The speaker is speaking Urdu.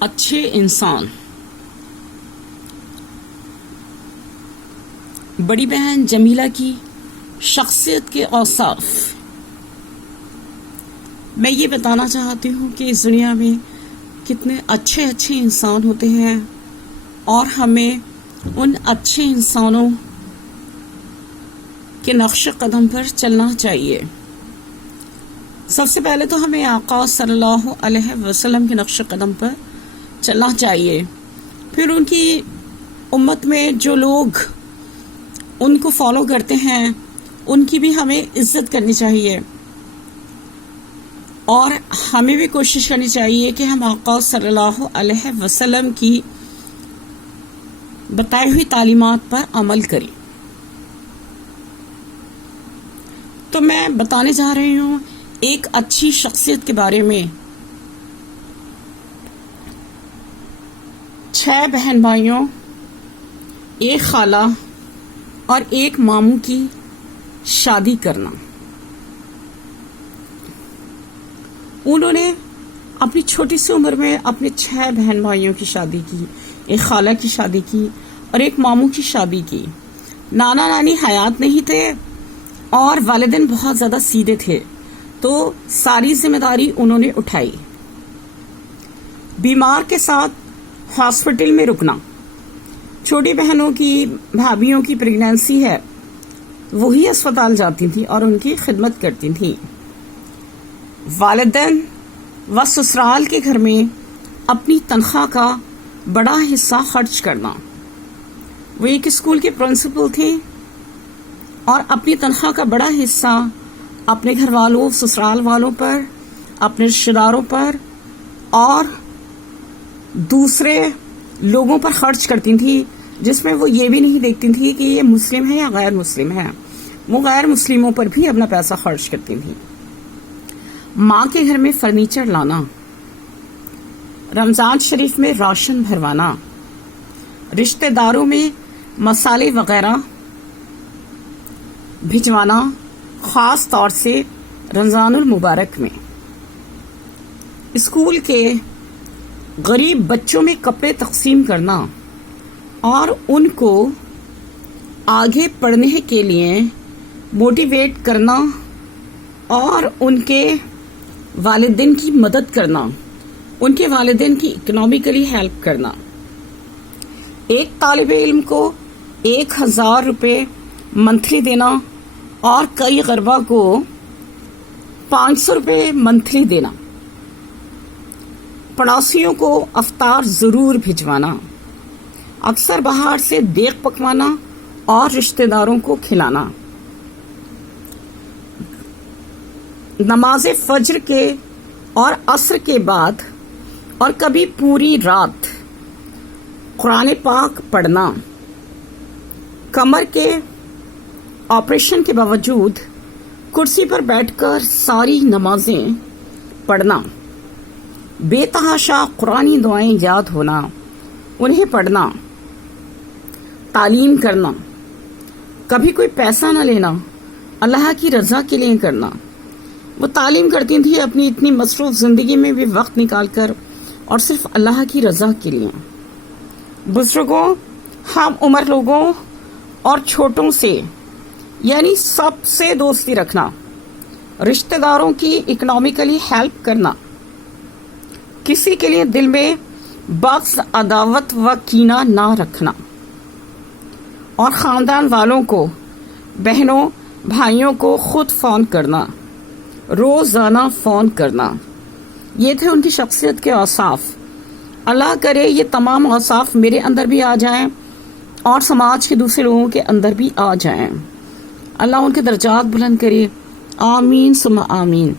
اچھے انسان. بڑی بہن جمیلہ کی شخصیت کے اوصاف. میں یہ بتانا چاہتی ہوں کہ اس دنیا میں کتنے اچھے انسان ہوتے ہیں اور ہمیں ان اچھے انسانوں کے نقش قدم پر چلنا چاہیے. سب سے پہلے تو ہمیں آقا صلی اللہ علیہ وسلم کے نقش قدم پر چلنا چاہیے. پھر ان کی امت میں جو لوگ ان کو فالو کرتے ہیں ان کی بھی ہمیں عزت کرنی چاہیے اور ہمیں بھی کوشش کرنی چاہیے کہ ہم آقا صلی اللہ علیہ وسلم کی بتائی ہوئی تعلیمات پر عمل کریں. تو میں بتانے جا رہی ہوں ایک اچھی شخصیت کے بارے میں. 6 بہن بھائیوں، ایک خالہ اور ایک ماموں کی شادی کرنا. انہوں نے اپنی چھوٹی سی عمر میں اپنے 6 بہن بھائیوں کی شادی کی، ایک خالہ کی شادی کی اور ایک ماموں کی شادی کی. نانا نانی حیات نہیں تھے اور والدین بہت زیادہ سیدھے تھے، تو ساری ذمہ داری انہوں نے اٹھائی. بیمار کے ساتھ ہاسپٹل میں رکنا، چھوٹی بہنوں کی بھابھیوں کی پریگنینسی ہے، وہی اسپتال جاتی تھی اور ان کی خدمت کرتی تھی. والدین و سسرال کے گھر میں اپنی تنخواہ کا بڑا حصہ خرچ کرنا. وہ ایک اسکول کے پرنسپل تھے اور اپنی تنخواہ کا بڑا حصہ اپنے گھر والوں، سسرال والوں پر، اپنے رشتہ داروں پر اور دوسرے لوگوں پر خرچ کرتی تھی، جس میں وہ یہ بھی نہیں دیکھتی تھی کہ یہ مسلم ہے یا غیر مسلم ہے. وہ غیر مسلموں پر بھی اپنا پیسہ خرچ کرتی تھی. ماں کے گھر میں فرنیچر لانا، رمضان شریف میں راشن بھروانا، رشتہ داروں میں مسالے وغیرہ بھجوانا، خاص طور سے رمضان المبارک میں. اسکول کے غریب بچوں میں کپڑے تقسیم کرنا اور ان کو آگے پڑھنے کے لیے موٹیویٹ کرنا اور ان کے والدین کی مدد کرنا، ان کے والدین کی اکنامکلی ہیلپ کرنا. ایک طالب علم کو 1000 روپے منتھلی دینا اور کئی غربا کو 500 روپے منتھلی دینا. پڑوسیوں کو افطار ضرور بھجوانا، اکثر باہر سے دیگ پکوانا اور رشتہ داروں کو کھلانا. نماز فجر کے اور عصر کے بعد اور کبھی پوری رات قرآن پاک پڑھنا. کمر کے آپریشن کے باوجود کرسی پر بیٹھ کر ساری نمازیں پڑھنا. بے تحاشا قرآنی دعائیں یاد ہونا، انہیں پڑھنا. تعلیم کرنا، کبھی کوئی پیسہ نہ لینا، اللہ کی رضا کے لیے کرنا. وہ تعلیم کرتی تھی اپنی اتنی مصروف زندگی میں بھی وقت نکال کر اور صرف اللہ کی رضا کے لیے. بزرگوں، ہم عمر لوگوں اور چھوٹوں سے یعنی سب سے دوستی رکھنا، رشتہ داروں کی اکنامکلی ہیلپ کرنا، کسی کے لیے دل میں بغض، عداوت و کینہ نہ رکھنا اور خاندان والوں کو، بہنوں بھائیوں کو خود فون کرنا، روزانہ فون کرنا. یہ تھے ان کی شخصیت کے اوصاف. اللہ کرے یہ تمام اوصاف میرے اندر بھی آ جائیں اور سماج کے دوسرے لوگوں کے اندر بھی آ جائیں. اللہ ان کے درجات بلند کرے. آمین ثم آمین.